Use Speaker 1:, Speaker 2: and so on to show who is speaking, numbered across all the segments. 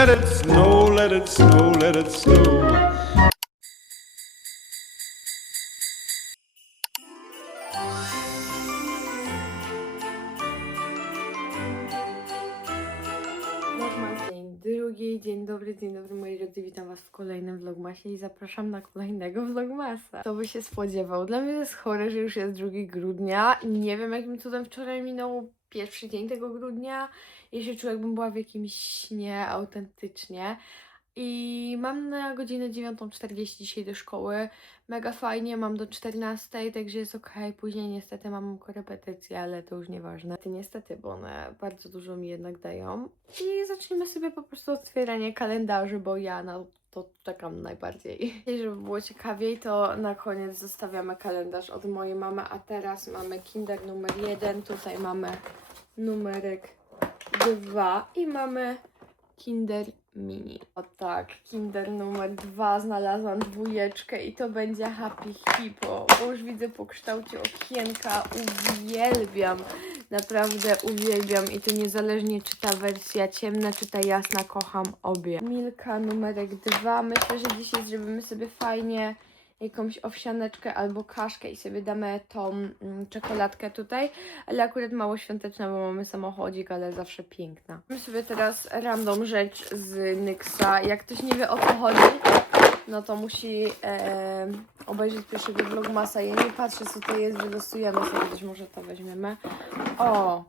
Speaker 1: Let it snow, let it snow, let it snow.
Speaker 2: Drugi, dzień dobry, dzień dobry moi drodzy, witam was w kolejnym vlogmasie i zapraszam na kolejnego vlogmasa. To by się spodziewał, dla mnie jest chore, że już jest 2 grudnia, nie wiem jakim cudem wczoraj minął pierwszy dzień tego grudnia i się czuję jakbym była w jakimś śnie autentycznie. I mam na godzinę 9.40 dzisiaj do szkoły. Mega fajnie, mam do 14, także jest ok. Później niestety mam korepetycje, ale to już nieważne. Ty niestety, bo one bardzo dużo mi jednak dają. I zacznijmy sobie po prostu otwieranie kalendarzy, bo ja na to czekam najbardziej. I żeby było ciekawiej, to na koniec zostawiamy kalendarz od mojej mamy, a teraz mamy Kinder numer 1, tutaj mamy numerek 2 i mamy Kinder Mini. O tak, Kinder numer dwa znalazłam dwójeczkę i to będzie Happy Hippo, bo już widzę po kształcie okienka, uwielbiam, naprawdę uwielbiam i to niezależnie czy ta wersja ciemna, czy ta jasna, kocham obie. Milka numerek dwa, myślę, że dzisiaj zrobimy sobie fajnie jakąś owsianeczkę albo kaszkę i sobie damy tą mm, czekoladkę tutaj, ale akurat mało świąteczna, bo mamy samochodzik, ale zawsze piękna. Mamy sobie teraz random rzecz z Nyxa. Jak ktoś nie wie o co chodzi, no to musi e, obejrzeć pierwszego vlogmasa. Ja nie patrzę co to jest, wylosujemy sobie, być może to weźmiemy. O!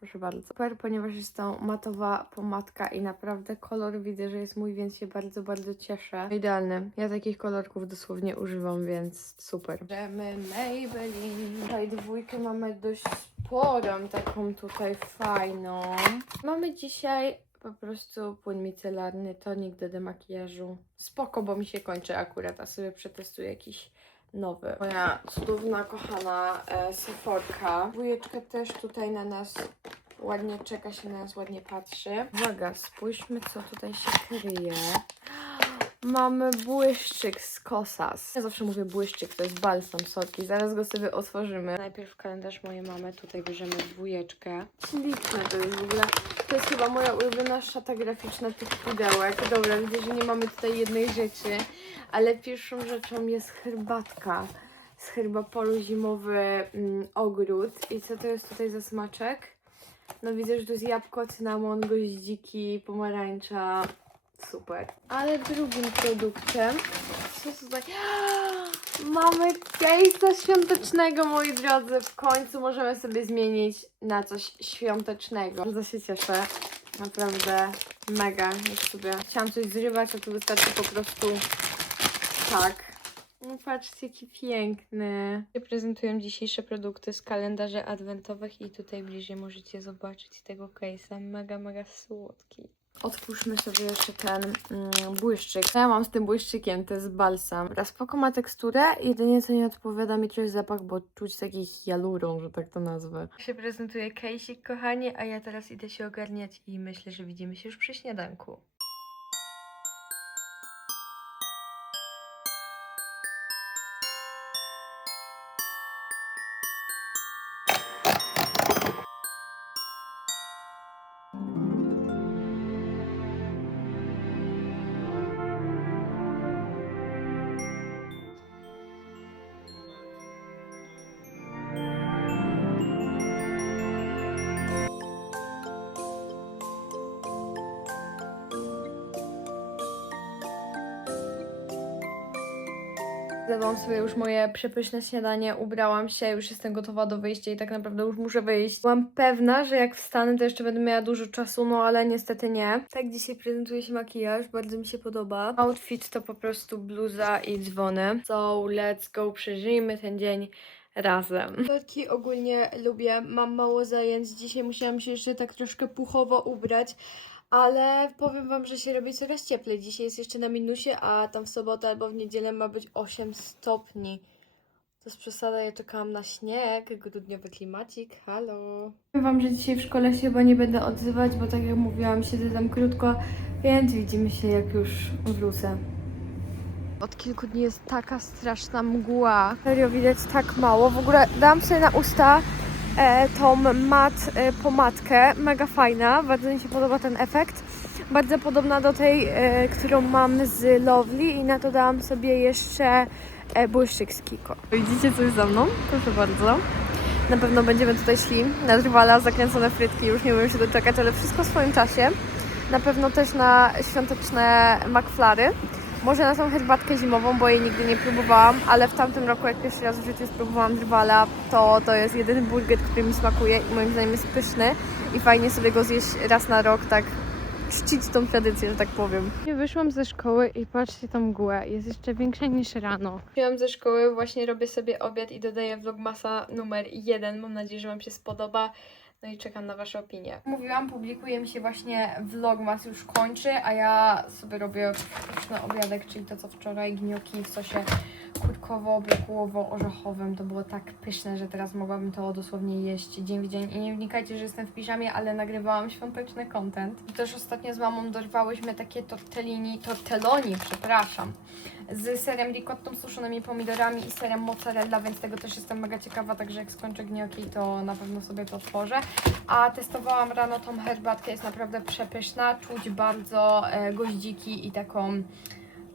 Speaker 2: Proszę bardzo. Super, ponieważ jest to matowa pomadka i naprawdę kolor widzę, że jest mój, więc się bardzo, bardzo cieszę. Idealny. Ja takich kolorków dosłownie używam, więc super. Bierzemy Maybelline. Tutaj dwójkę mamy dość sporą, taką tutaj fajną. Mamy dzisiaj po prostu płyn micelarny, tonik do demakijażu. Spoko, bo mi się kończy akurat, a sobie przetestuję jakiś nowy. Moja cudowna, kochana e, Sephorka. Dwójeczka też tutaj na nas ładnie czeka, się na nas ładnie patrzy. Uwaga, spójrzmy co tutaj się kryje. Mamy błyszczyk z Kosas. Ja zawsze mówię błyszczyk, to jest balsam sorki. Zaraz go sobie otworzymy. Najpierw kalendarz mojej mamy, tutaj bierzemy dwójeczkę. Śliczne to jest w ogóle. To jest chyba moja ulubiona szata graficzna tych pudełek. Dobra, widzę, że nie mamy tutaj jednej rzeczy, ale pierwszą rzeczą jest herbatka z herbapolu zimowy mm, ogród. I co to jest tutaj za smaczek? No widzę, że to jest jabłko, cynamon, goździki, pomarańcza. Super. Ale drugim produktem, co tutaj? Mamy case'a świątecznego, moi drodzy. W końcu możemy sobie zmienić na coś świątecznego. Bardzo się cieszę. Naprawdę mega. Jak sobie chciałam coś zrywać, a tu wystarczy po prostu tak. No patrzcie, jaki piękny. Prezentuję dzisiejsze produkty z kalendarzy adwentowych i tutaj bliżej możecie zobaczyć tego case'a. Mega, mega słodki. Otwórzmy sobie jeszcze ten mm, błyszczyk. Ja mam z tym błyszczykiem? To jest balsam. Raz spoko ma teksturę, jedynie co nie odpowiada mi jest zapach, bo czuć taki hialurą, że tak to nazwę. się prezentuje case'ik, kochani, a ja teraz idę się ogarniać i myślę, że widzimy się już przy śniadanku. Zadałam sobie już moje przepyszne śniadanie, ubrałam się, już jestem gotowa do wyjścia i tak naprawdę już muszę wyjść. Byłam pewna, że jak wstanę, to jeszcze będę miała dużo czasu, no ale niestety nie. Tak dzisiaj prezentuje się makijaż, bardzo mi się podoba. Outfit to po prostu bluza i dzwony. So let's go, przeżyjmy ten dzień razem. Wielki ogólnie lubię, mam mało zajęć. Dzisiaj musiałam się jeszcze tak troszkę puchowo ubrać, ale powiem Wam, że się robi coraz cieplej. Dzisiaj jest jeszcze na minusie, a tam w sobotę albo w niedzielę ma być 8 stopni. To jest przesada, ja czekałam na śnieg, grudniowy klimacik, halo. Powiem Wam, że dzisiaj w szkole się chyba nie będę odzywać, bo tak jak mówiłam, siedzę tam krótko, więc widzimy się jak już wrócę. Od kilku dni jest taka straszna mgła. Serio widać tak mało. W ogóle dałam sobie na usta tą mat e, pomadkę. Mega fajna. Bardzo mi się podoba ten efekt. bardzo podobna do tej, e, którą mam z Lovely i na to dałam sobie jeszcze e, błyszczyk z Kiko. Widzicie coś za mną? Proszę bardzo. Na pewno będziemy tutaj szli na drwala, zakręcone frytki, już nie umiem się doczekać, ale wszystko w swoim czasie. Na pewno też na świąteczne McFlary. Może na tą herbatkę zimową, bo jej nigdy nie próbowałam, ale w tamtym roku, jak pierwszy raz w życiu spróbowałam drwala, to to jest jedyny burger, który mi smakuje i moim zdaniem jest pyszny i fajnie sobie go zjeść raz na rok, tak czcić tą tradycję, że tak powiem. Wyszłam ze szkoły i patrzcie tą mgłę, jest jeszcze większa niż rano. Przyjechałam ze szkoły, właśnie robię sobie obiad i dodaję vlogmasa numer jeden. Mam nadzieję, że Wam się spodoba. No i czekam na Wasze opinie. Mówiłam, publikuje mi się właśnie vlogmas, już kończy, a ja sobie robię pyszny obiadek, czyli to co wczoraj, gnioki w sosie kurkowo-brokułowo-orzechowym. To było tak pyszne, że teraz mogłabym to dosłownie jeść dzień w dzień. I nie wnikajcie, że jestem w piżamie, ale nagrywałam świąteczny content. Też ostatnio z mamą dorwałyśmy takie tortellini, tortelloni, przepraszam, z serem ricottą, suszonymi pomidorami i serem mozzarella, więc tego też jestem mega ciekawa, także jak skończę gnioki, to na pewno sobie to otworzę. A testowałam rano tą herbatkę, jest naprawdę przepyszna, czuć bardzo e, goździki i taką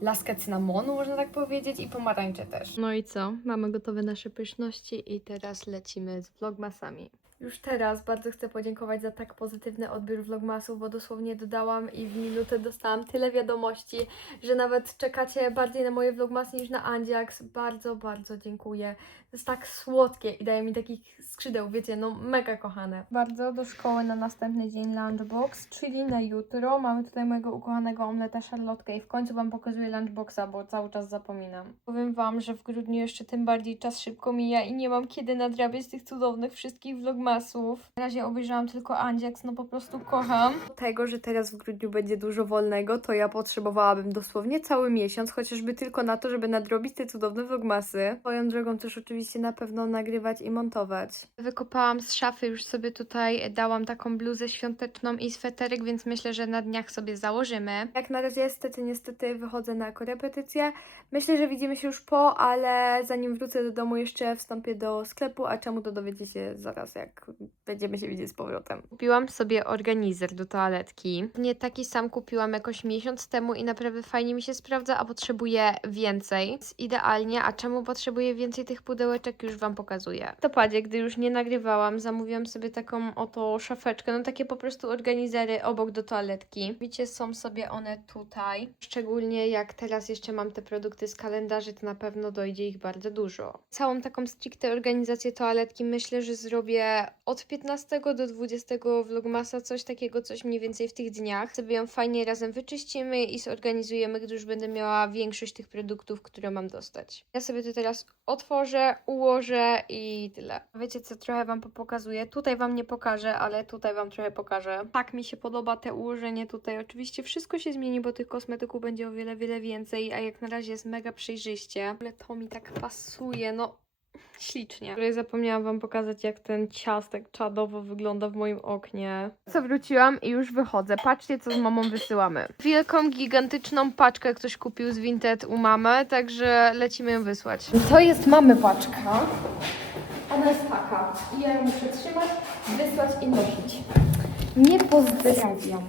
Speaker 2: laskę cynamonu, można tak powiedzieć, i pomarańcze też. No i co? Mamy gotowe nasze pyszności i teraz lecimy z vlogmasami. Już teraz bardzo chcę podziękować za tak pozytywny odbiór vlogmasów, bo dosłownie dodałam i w minutę dostałam tyle wiadomości, że nawet czekacie bardziej na moje vlogmasy niż na Andziaks. Bardzo, bardzo dziękuję. To jest tak słodkie i daje mi takich skrzydeł, wiecie, no mega kochane. Bardzo do szkoły na następny dzień lunchbox, czyli na jutro. Mamy tutaj mojego ukochanego omleta szarlotkę i w końcu Wam pokazuję lunchboxa, bo cały czas zapominam. Powiem Wam, że w grudniu jeszcze tym bardziej czas szybko mija i nie mam kiedy nadrabiać tych cudownych wszystkich vlogmasów. Na razie obejrzałam tylko Andziaks, no po prostu kocham. Tego, że teraz w grudniu będzie dużo wolnego, to ja potrzebowałabym dosłownie cały miesiąc, chociażby tylko na to, żeby nadrobić te cudowne vlogmasy. Swoją drogą też oczywiście na pewno nagrywać i montować. Wykopałam z szafy już sobie tutaj, dałam taką bluzę świąteczną i sweterek, więc myślę, że na dniach sobie założymy. Jak na razie niestety, niestety wychodzę na korepetycję. Myślę, że widzimy się już po, ale zanim wrócę do domu jeszcze wstąpię do sklepu, a czemu to dowiecie się zaraz, jak będziemy się widzieć z powrotem. Kupiłam sobie organizer do toaletki. Nie taki sam kupiłam jakoś miesiąc temu i naprawdę fajnie mi się sprawdza, a potrzebuję więcej. Więc idealnie, a czemu potrzebuję więcej tych pudełeczek już Wam pokazuję. W listopadzie, gdy już nie nagrywałam, zamówiłam sobie taką oto szafeczkę, no takie po prostu organizery obok do toaletki. Widzicie, są sobie one tutaj. Szczególnie jak teraz jeszcze mam te produkty z kalendarzy, to na pewno dojdzie ich bardzo dużo. Całą taką stricte organizację toaletki myślę, że zrobię od 15 do 20 vlogmasa, coś takiego, coś mniej więcej w tych dniach. Sobie ją fajnie razem wyczyścimy i zorganizujemy, gdy już będę miała większość tych produktów, które mam dostać. Ja sobie to teraz otworzę, ułożę i tyle. Wiecie co, trochę Wam pokazuję. Tutaj Wam nie pokażę, ale tutaj Wam trochę pokażę. Tak mi się podoba te ułożenie tutaj. Oczywiście wszystko się zmieni, bo tych kosmetyków będzie o wiele, wiele więcej, a jak na razie jest mega przejrzyście. Ale to mi tak pasuje, no ślicznie. Wczoraj zapomniałam Wam pokazać, jak ten ciastek czadowo wygląda w moim oknie. Co wróciłam i już wychodzę. Patrzcie, co z mamą wysyłamy. Wielką, gigantyczną paczkę ktoś kupił z Vinted u mamy, także lecimy ją wysłać. To jest mamy paczka. Ona jest taka. I ja ją muszę trzymać, wysłać i nosić. Nie pozdrawiam.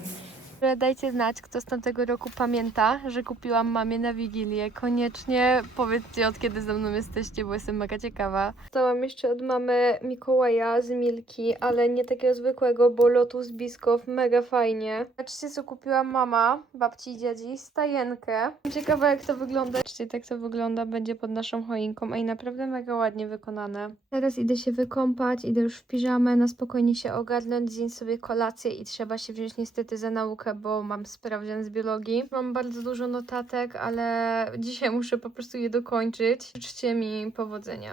Speaker 2: Dajcie znać, kto z tamtego roku pamięta, że kupiłam mamie na Wigilię. Koniecznie powiedzcie, od kiedy ze mną jesteście, bo jestem mega ciekawa. Dostałam jeszcze od mamy Mikołaja z Milki, ale nie takiego zwykłego, bo Lotus Biscoff, mega fajnie. Patrzcie, co kupiła mama, babci i dziadzi, stajenkę. Ciekawa, jak to wygląda. Patrzcie, tak to wygląda, będzie pod naszą choinką, a i naprawdę mega ładnie wykonane. Teraz idę się wykąpać, idę już w piżamę, na spokojnie się ogarnąć, zjeść sobie kolację i trzeba się wziąć niestety za naukę, bo mam sprawdzian z biologii. Mam bardzo dużo notatek, ale dzisiaj muszę po prostu je dokończyć. Życzcie mi powodzenia.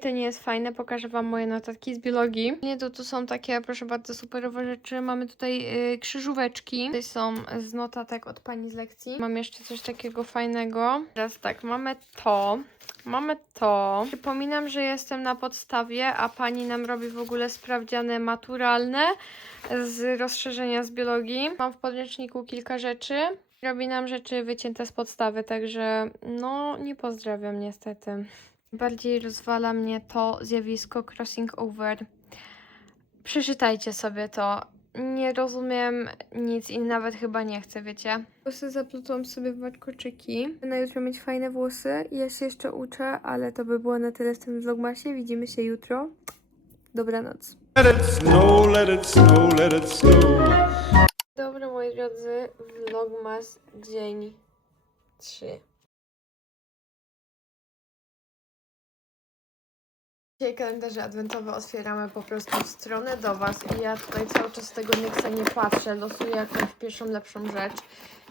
Speaker 2: To nie jest fajne, pokażę Wam moje notatki z biologii. Nie, to tu są takie, proszę bardzo, superowe rzeczy. Mamy tutaj y, krzyżóweczki. Tutaj są z notatek od pani z lekcji. Mam jeszcze coś takiego fajnego. Teraz tak, mamy to. Mamy to. Przypominam, że jestem na podstawie, a pani nam robi w ogóle sprawdziany maturalne z rozszerzenia z biologii. Mam w podręczniku kilka rzeczy. Robi nam rzeczy wycięte z podstawy, także no nie pozdrawiam niestety. Bardziej rozwala mnie to zjawisko crossing over. Przeczytajcie sobie to. Nie rozumiem nic i nawet chyba nie chcę, wiecie. Włosy zaplutłam sobie w warkoczyki. Na jutro mieć fajne włosy. Ja się jeszcze uczę, ale to by było na tyle w tym vlogmasie. Widzimy się jutro. Dobranoc.
Speaker 1: Let it snow, let it snow, let it snow.
Speaker 2: Dobra, moi drodzy, vlogmas dzień 3. Dzisiaj kalendarze adwentowe otwieramy po prostu stronę do Was i ja tutaj cały czas tego Nyxa nie patrzę, losuję jakąś pierwszą lepszą rzecz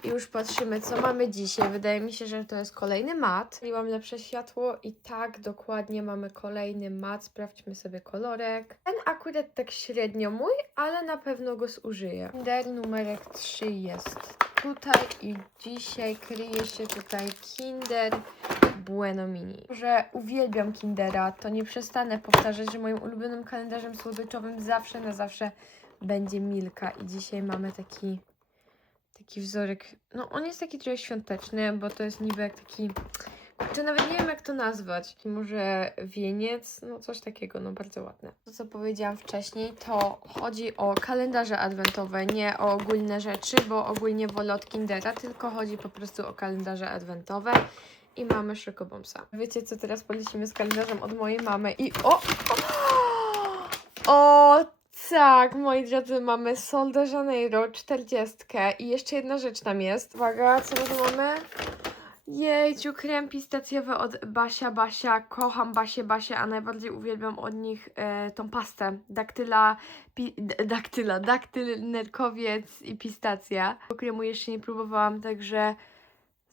Speaker 2: i już patrzymy co mamy dzisiaj. Wydaje mi się, że to jest kolejny mat. Miałam lepsze światło i tak dokładnie mamy kolejny mat. Sprawdźmy sobie kolorek. Ten akurat tak średnio mój, ale na pewno go zużyję. Kinder numerek 3 jest tutaj i dzisiaj kryje się tutaj Kinder Bueno Mini. Że uwielbiam Kindera, to nie przestanę powtarzać, że moim ulubionym kalendarzem słodyczowym zawsze na zawsze będzie Milka i dzisiaj mamy taki taki wzorek, no on jest taki trochę świąteczny, bo to jest niby jak taki, czy nawet nie wiem jak to nazwać, może wieniec, no coś takiego, no bardzo ładne. To co powiedziałam wcześniej, to chodzi o kalendarze adwentowe, nie o ogólne rzeczy, bo ogólnie wolę od Kindera, tylko chodzi po prostu o kalendarze adwentowe. I mamy Szykobomsa. Wiecie co, teraz polecimy z kalendarzem od mojej mamy i o! O! tak, moi drodzy, mamy Sol de Janeiro 40 i jeszcze jedna rzecz tam jest. Uwaga, co my tu mamy? Jejciu, krem pistacjowy od Basia Basia. Kocham Basię Basię, a najbardziej uwielbiam od nich e, tą pastę. Daktyla, pi, daktyla, daktyl, nerkowiec i pistacja. Kremu jeszcze nie próbowałam, także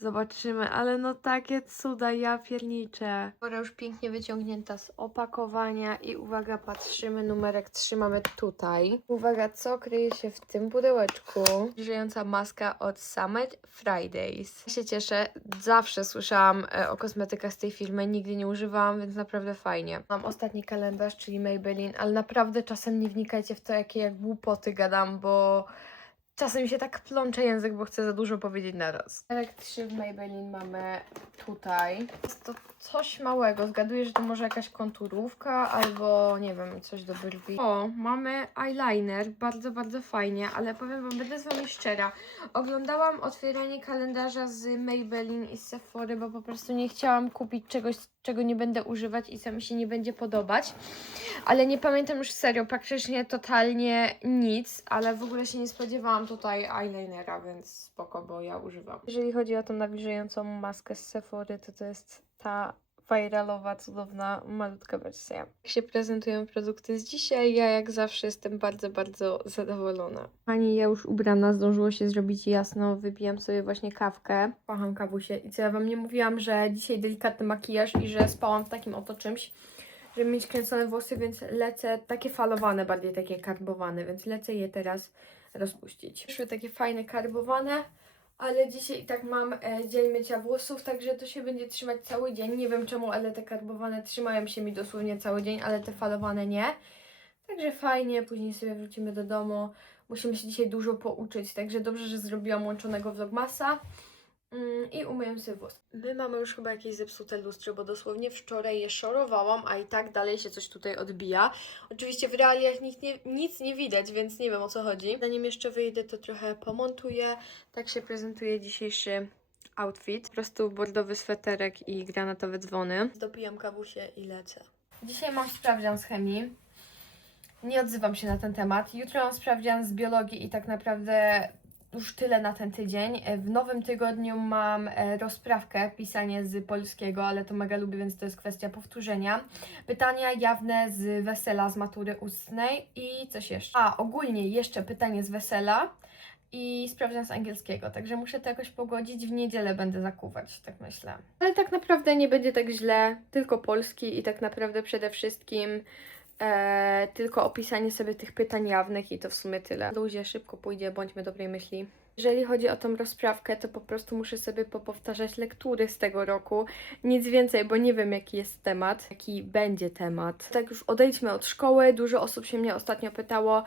Speaker 2: zobaczymy. Ale no takie cuda, ja pierniczę. Pora już pięknie wyciągnięta z opakowania i uwaga, patrzymy, numerek 3 mamy tutaj. Uwaga, co kryje się w tym pudełeczku? Żyjąca maska od Summit Fridays. Ja się cieszę, zawsze słyszałam e, o kosmetykach z tej firmy, nigdy nie używałam, więc naprawdę fajnie. Mam ostatni kalendarz, czyli Maybelline, ale naprawdę czasem nie wnikajcie w to, jakie jak głupoty gadam, bo czasem mi się tak plącze język, bo chcę za dużo powiedzieć na raz. Numerek 3 w Maybelline mamy tutaj. Jest to coś małego. Zgaduję, że to może jakaś konturówka albo nie wiem, coś do brwi. O, mamy eyeliner. Bardzo, bardzo fajnie, ale powiem wam, będę z wami szczera. Oglądałam otwieranie kalendarza z Maybelline i z Sephory, bo po prostu nie chciałam kupić czegoś, czego nie będę używać i co mi się nie będzie podobać. Ale nie pamiętam już serio, praktycznie totalnie nic, ale w ogóle się nie spodziewałam tutaj eyelinera, więc spoko, bo ja używam. Jeżeli chodzi o tą nawilżającą maskę z Sephory, to to jest ta viralowa, cudowna, malutka wersja. Jak się prezentują produkty z dzisiaj, ja jak zawsze jestem bardzo, bardzo zadowolona. Pani, ja już ubrana, zdążyło się zrobić jasno, wypijam sobie właśnie kawkę. Kocham kawusie i co ja wam nie mówiłam, że dzisiaj delikatny makijaż i że spałam w takim oto czymś, żeby mieć kręcone włosy, więc lecę takie falowane, bardziej takie karbowane, więc lecę je teraz rozpuścić. Wyszły takie fajne karbowane, ale dzisiaj i tak mam e, dzień mycia włosów, także to się będzie trzymać cały dzień. Nie wiem czemu, ale te karbowane trzymają się mi dosłownie cały dzień, ale te falowane nie. Także fajnie, później sobie wrócimy do domu. Musimy się dzisiaj dużo pouczyć, także dobrze, że zrobiłam łączonego vlogmasa. Mm, I umyję sobie włosy. My mamy już chyba jakieś zepsute lustro, bo dosłownie wczoraj je szorowałam, a i tak dalej się coś tutaj odbija. Oczywiście w realiach nic nie, nic nie widać, więc nie wiem o co chodzi. Zanim jeszcze wyjdę, to trochę pomontuję. Tak się prezentuje dzisiejszy outfit. Po prostu bordowy sweterek i granatowe dzwony. Dopijam kawusie i lecę. Dzisiaj mam sprawdzian z chemii. Nie odzywam się na ten temat. Jutro mam sprawdzian z biologii i tak naprawdę już tyle na ten tydzień. E, W nowym tygodniu mam e, rozprawkę, pisanie z polskiego, ale to mega lubię, więc to jest kwestia powtórzenia. Pytania jawne z wesela, z matury ustnej i coś jeszcze. A, ogólnie jeszcze pytanie z wesela i sprawdzian z angielskiego, także muszę to jakoś pogodzić. W niedzielę będę zakuwać, tak myślę. Ale tak naprawdę nie będzie tak źle, tylko polski i tak naprawdę przede wszystkim e, tylko opisanie sobie tych pytań jawnych i to w sumie tyle. Luzie szybko pójdzie, bądźmy dobrej myśli. Jeżeli chodzi o tą rozprawkę, to po prostu muszę sobie popowtarzać lektury z tego roku. Nic więcej, bo nie wiem jaki jest temat, jaki będzie temat. Tak już odejdźmy od szkoły. Dużo osób się mnie ostatnio pytało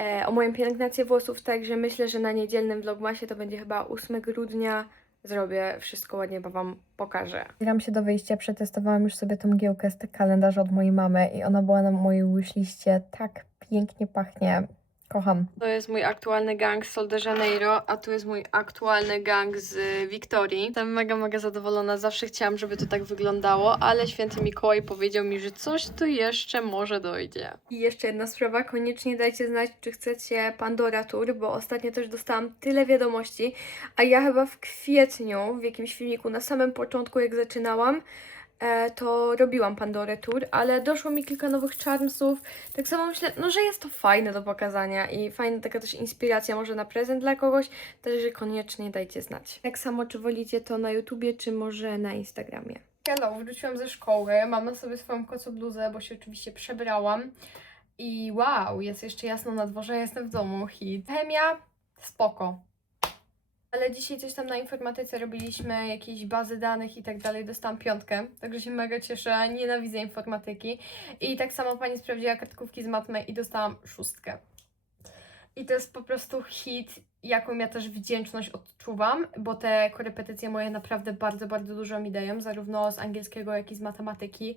Speaker 2: e, o moją pielęgnację włosów, także myślę, że na niedzielnym vlogmasie to będzie chyba 8 grudnia. Zrobię wszystko ładnie, bo Wam pokażę. Zbieram się do wyjścia, przetestowałam już sobie tą giełkę z kalendarza od mojej mamy i ona była na mojej wishliście. Tak pięknie pachnie. Kocham. To jest mój aktualny gang z Sol de Janeiro, a tu jest mój aktualny gang z Wiktorii. Jestem mega, mega zadowolona. Zawsze chciałam, żeby to tak wyglądało, ale święty Mikołaj powiedział mi, że coś tu jeszcze może dojdzie. I jeszcze jedna sprawa. Koniecznie dajcie znać, czy chcecie Pandora Tour, bo ostatnio też dostałam tyle wiadomości, a ja chyba w kwietniu, w jakimś filmiku, na samym początku, jak zaczynałam, to robiłam Pandorę Tour, ale doszło mi kilka nowych charmsów. Tak samo myślę, no, że jest to fajne do pokazania i fajna taka też inspiracja może na prezent dla kogoś, także koniecznie dajcie znać. Tak samo, czy wolicie to na YouTubie, czy może na Instagramie. Hello, wróciłam ze szkoły, mam na sobie swoją kocą bluzę, bo się oczywiście przebrałam. I wow, jest jeszcze jasno na dworze, jestem w domu, hit. Chemia, spoko. Ale dzisiaj coś tam na informatyce robiliśmy, jakieś bazy danych i tak dalej. Dostałam piątkę, także się mega cieszę. Nienawidzę informatyki. I tak samo pani sprawdziła kartkówki z matmy i dostałam szóstkę. I to jest po prostu hit, jaką ja też wdzięczność odczuwam, bo te korepetycje moje naprawdę bardzo, bardzo dużo mi dają, zarówno z angielskiego, jak i z matematyki.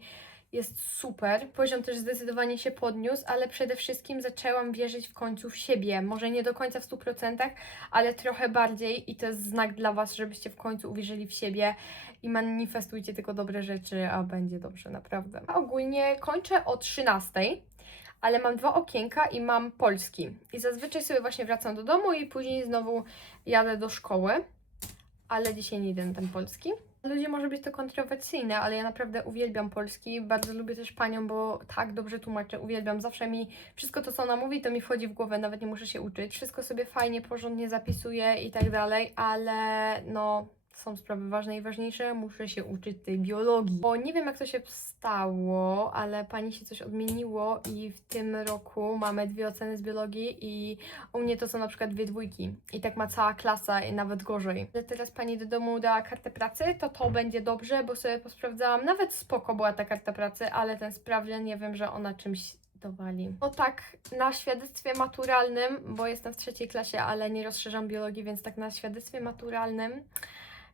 Speaker 2: Jest super. Poziom też zdecydowanie się podniósł, ale przede wszystkim zaczęłam wierzyć w końcu w siebie. Może nie do końca w 100%, ale trochę bardziej i to jest znak dla Was, żebyście w końcu uwierzyli w siebie i manifestujcie tylko dobre rzeczy, a będzie dobrze, naprawdę. A ogólnie kończę o 13 ale mam dwa okienka i mam polski. I zazwyczaj sobie właśnie wracam do domu i później znowu jadę do szkoły, ale dzisiaj nie idę na ten polski. Ludzie może być to kontrowersyjne, ale ja naprawdę uwielbiam polski. Bardzo lubię też panią, bo tak dobrze tłumaczę. Uwielbiam. Zawsze mi wszystko to, co ona mówi, to mi wchodzi w głowę, nawet nie muszę się uczyć. Wszystko sobie fajnie, porządnie zapisuję i tak dalej, ale no są sprawy ważne i ważniejsze, muszę się uczyć tej biologii. Bo nie wiem, jak to się stało, ale pani się coś odmieniło i w tym roku mamy dwie oceny z biologii i u mnie to są na przykład dwie dwójki. I tak ma cała klasa i nawet gorzej. Ale teraz pani do domu dała kartę pracy, to to będzie dobrze, bo sobie posprawdzałam. Nawet spoko była ta karta pracy, ale ten sprawdzian, nie wiem, że ona czymś dowali. No tak, na świadectwie maturalnym, bo jestem w trzeciej klasie, ale nie rozszerzam biologii, więc tak na świadectwie maturalnym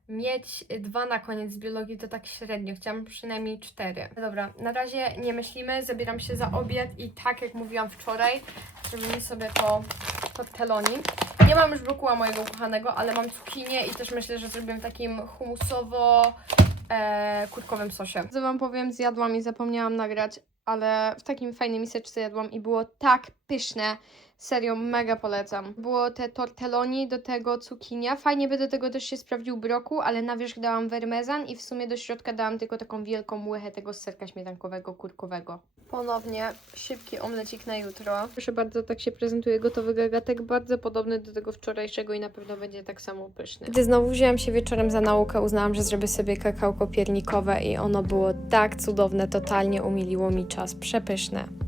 Speaker 2: mieć dwa na koniec z biologii to tak średnio. Chciałam przynajmniej cztery. Dobra, na razie nie myślimy, zabieram się za obiad i tak jak mówiłam wczoraj, zrobimy sobie to tortelloni. Nie mam już brokuła mojego ukochanego, ale mam cukinię i też myślę, że zrobimy w takim humusowo e, kurkowym sosie. Co wam powiem, zjadłam i zapomniałam nagrać, ale w takim fajnej miseczce jadłam i było tak pyszne. Serio, mega polecam. Było te tortelloni, do tego cukinia. Fajnie by do tego też się sprawdził broku, ale na wierzch dałam wermezan i w sumie do środka dałam tylko taką wielką łychę tego serka śmietankowego, kurkowego. Ponownie szybki omlecik na jutro. Proszę bardzo, tak się prezentuje gotowy gagatek, bardzo podobny do tego wczorajszego i na pewno będzie tak samo pyszny. Gdy znowu wzięłam się wieczorem za naukę, uznałam, że zrobię sobie kakałko piernikowe i ono było tak cudowne, totalnie umiliło mi czas. Przepyszne.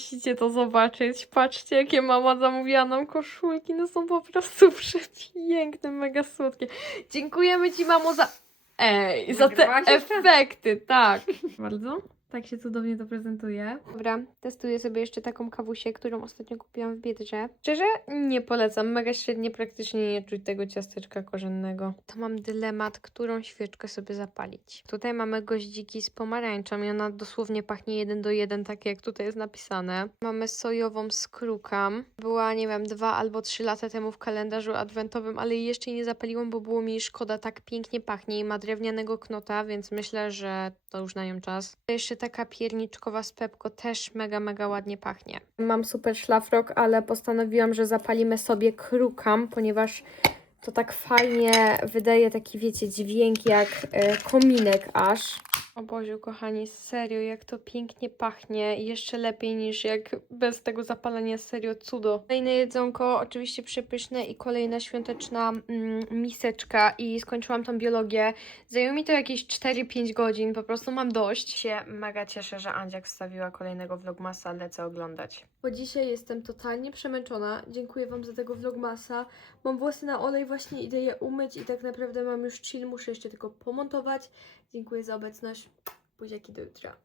Speaker 2: Musicie to zobaczyć. Patrzcie, jakie mama zamówiła nam koszulki. No są po prostu przepiękne, mega słodkie. Dziękujemy Ci, mamo, za... Ej, za te
Speaker 3: Nagrywałaś jeszcze?
Speaker 2: efekty, tak. Bardzo. Tak się cudownie to prezentuje. Dobra, testuję sobie jeszcze taką kawusię, którą ostatnio kupiłam w Biedrze. Szczerze, nie polecam. Mega średnie, praktycznie nie czuć tego ciasteczka korzennego. To mam dylemat, którą świeczkę sobie zapalić. Tutaj mamy goździki z pomarańczą i ona dosłownie pachnie jeden do jeden, tak jak tutaj jest napisane. Mamy sojową z krukam. Była, nie wiem, dwa albo trzy lata temu w kalendarzu adwentowym, ale jeszcze nie zapaliłam, bo było mi szkoda. Tak pięknie pachnie i ma drewnianego knota, więc myślę, że to już na nią czas. Jeszcze taka pierniczkowa z Pepko też mega, mega ładnie pachnie. Mam super szlafrok, ale postanowiłam, że zapalimy sobie krukam, ponieważ to tak fajnie wydaje taki, wiecie, dźwięk jak e, kominek aż. O Boziu, kochani, serio, jak to pięknie pachnie. Jeszcze lepiej niż jak bez tego zapalenia, serio, cudo. Kolejne jedzonko, oczywiście przepyszne i kolejna świąteczna mm, miseczka i skończyłam tą biologię. Zajęło mi to jakieś 4-5 godzin, po prostu mam dość. Się mega cieszę, że Andziak wstawiła kolejnego vlogmasa, lecę oglądać. Bo dzisiaj jestem totalnie przemęczona. Dziękuję Wam za tego vlogmasa. Mam włosy na olej, właśnie idę je umyć i tak naprawdę mam już chill, muszę jeszcze tylko pomontować. Dziękuję za obecność. Buziaki do jutra.